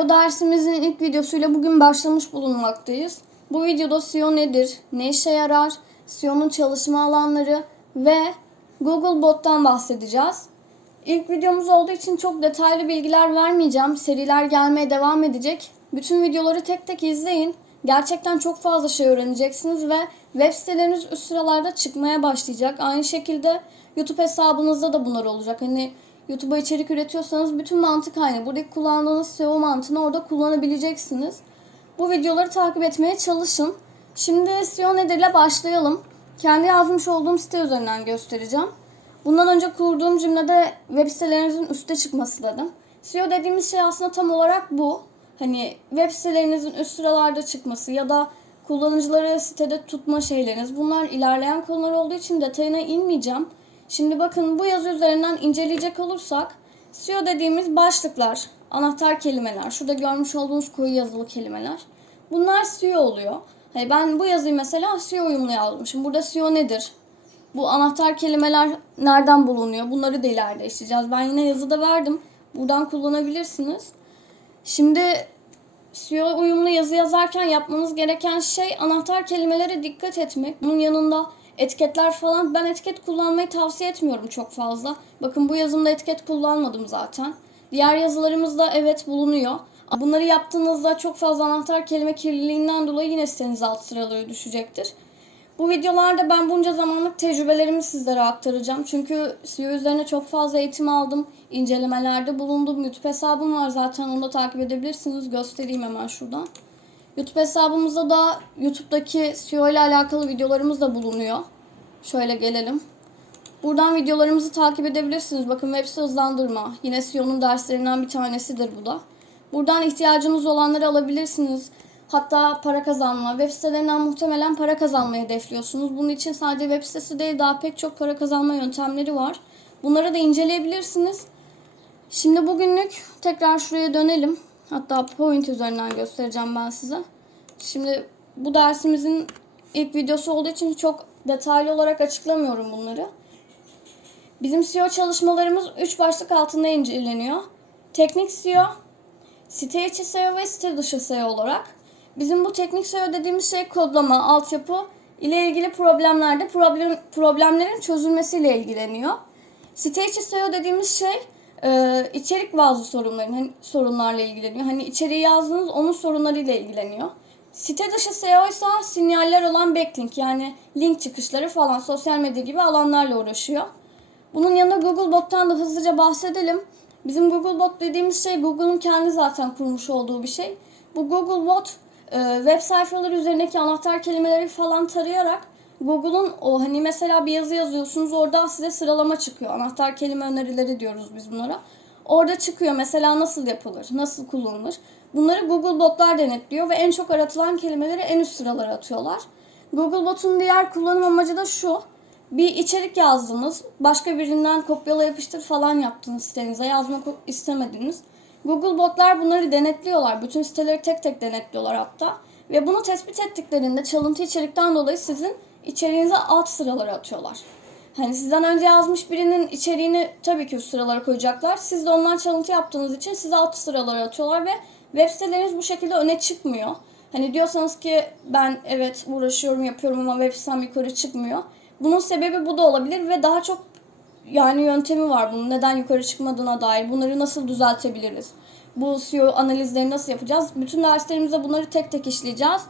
SEO dersimizin ilk videosuyla bugün başlamış bulunmaktayız. Bu videoda SEO nedir, ne işe yarar, SEO'nun çalışma alanları ve Googlebot'tan bahsedeceğiz. İlk videomuz olduğu için çok detaylı bilgiler vermeyeceğim. Seriler gelmeye devam edecek. Bütün videoları tek tek izleyin. Gerçekten çok fazla şey öğreneceksiniz ve web siteleriniz üst sıralarda çıkmaya başlayacak. Aynı şekilde YouTube hesabınızda da bunlar olacak. YouTube'a içerik üretiyorsanız bütün mantık aynı. Buradaki kullandığınız SEO mantığını orada kullanabileceksiniz. Bu videoları takip etmeye çalışın. Şimdi SEO nedirle başlayalım. Kendi yazmış olduğum site üzerinden göstereceğim. Bundan önce kurduğum cümlede web sitelerinizin üste çıkması dedim. SEO dediğimiz şey aslında tam olarak bu. Web sitelerinizin üst sıralarda çıkması ya da kullanıcıları sitede tutma şeyleriniz. Bunlar ilerleyen konular olduğu için detayına inmeyeceğim. Şimdi bakın bu yazı üzerinden inceleyecek olursak SEO dediğimiz başlıklar, anahtar kelimeler, şurada görmüş olduğunuz koyu yazılı kelimeler. Bunlar SEO oluyor. Ben bu yazıyı mesela SEO uyumlu yazmışım. Burada SEO nedir? Bu anahtar kelimeler nereden bulunuyor? Bunları da ileride işleyeceğiz. Ben yine yazıda verdim. Buradan kullanabilirsiniz. Şimdi SEO uyumlu yazı yazarken yapmanız gereken şey anahtar kelimelere dikkat etmek. Bunun yanında etiketler falan. Ben etiket kullanmayı tavsiye etmiyorum çok fazla. Bakın bu yazımda etiket kullanmadım zaten. Diğer yazılarımızda evet bulunuyor. Bunları yaptığınızda çok fazla anahtar kelime kirliliğinden dolayı yine siteniz alt sıraları düşecektir. Bu videolarda ben bunca zamanlık tecrübelerimi sizlere aktaracağım. Çünkü SEO üzerine çok fazla eğitim aldım. İncelemelerde bulundum. YouTube hesabım var zaten, onu da takip edebilirsiniz. Göstereyim hemen şuradan. YouTube hesabımızda da YouTube'daki SEO ile alakalı videolarımız da bulunuyor. Şöyle gelelim. Buradan videolarımızı takip edebilirsiniz. Bakın web site hızlandırma. Yine SEO'nun derslerinden bir tanesidir bu da. Buradan ihtiyacınız olanları alabilirsiniz. Hatta para kazanma. Web sitelerinden muhtemelen para kazanmayı hedefliyorsunuz. Bunun için sadece web sitesi değil, daha pek çok para kazanma yöntemleri var. Bunları da inceleyebilirsiniz. Şimdi bugünlük tekrar şuraya dönelim. Hatta point üzerinden göstereceğim ben size. Şimdi bu dersimizin ilk videosu olduğu için çok detaylı olarak açıklamıyorum bunları. Bizim SEO çalışmalarımız 3 başlık altında inceleniyor. Teknik SEO, site içi SEO ve site dışı SEO olarak. Bizim bu teknik SEO dediğimiz şey kodlama, altyapı ile ilgili problemlerin çözülmesiyle ilgileniyor. Site içi SEO dediğimiz şey içerik bazlı sorunlarla ilgileniyor. İçeriği yazdığınız onun sorunlarıyla ilgileniyor. Site dışı SEO ise sinyaller olan backlink, yani link çıkışları falan, sosyal medya gibi alanlarla uğraşıyor. Bunun yanında Googlebot'tan da hızlıca bahsedelim. Bizim Googlebot dediğimiz şey Google'un kendi zaten kurmuş olduğu bir şey. Bu Googlebot web sayfaları üzerindeki anahtar kelimeleri falan tarayarak Google'un mesela bir yazı yazıyorsunuz, oradan size sıralama çıkıyor. Anahtar kelime önerileri diyoruz biz bunlara. Orada çıkıyor mesela nasıl yapılır, nasıl kullanılır. Bunları Googlebot'lar denetliyor ve en çok aratılan kelimeleri en üst sıralara atıyorlar. Googlebot'un diğer kullanım amacı da şu. Bir içerik yazdınız, başka birinden kopyala yapıştır falan yaptınız, sitenize yazmak istemediniz. Googlebot'lar bunları denetliyorlar. Bütün siteleri tek tek denetliyorlar hatta. Ve bunu tespit ettiklerinde çalıntı içerikten dolayı sizin içeriğinize alt sıralara atıyorlar. Sizden önce yazmış birinin içeriğini tabii ki üst sıralara koyacaklar. Siz de ondan çalıntı yaptığınız için sizi alt sıralara atıyorlar ve web siteleriniz bu şekilde öne çıkmıyor. Diyorsanız ki ben evet uğraşıyorum, yapıyorum ama web sitem yukarı çıkmıyor. Bunun sebebi bu da olabilir ve daha çok yöntemi var bunun neden yukarı çıkmadığına dair. Bunları nasıl düzeltebiliriz? Bu SEO analizleri nasıl yapacağız? Bütün derslerimizde bunları tek tek işleyeceğiz.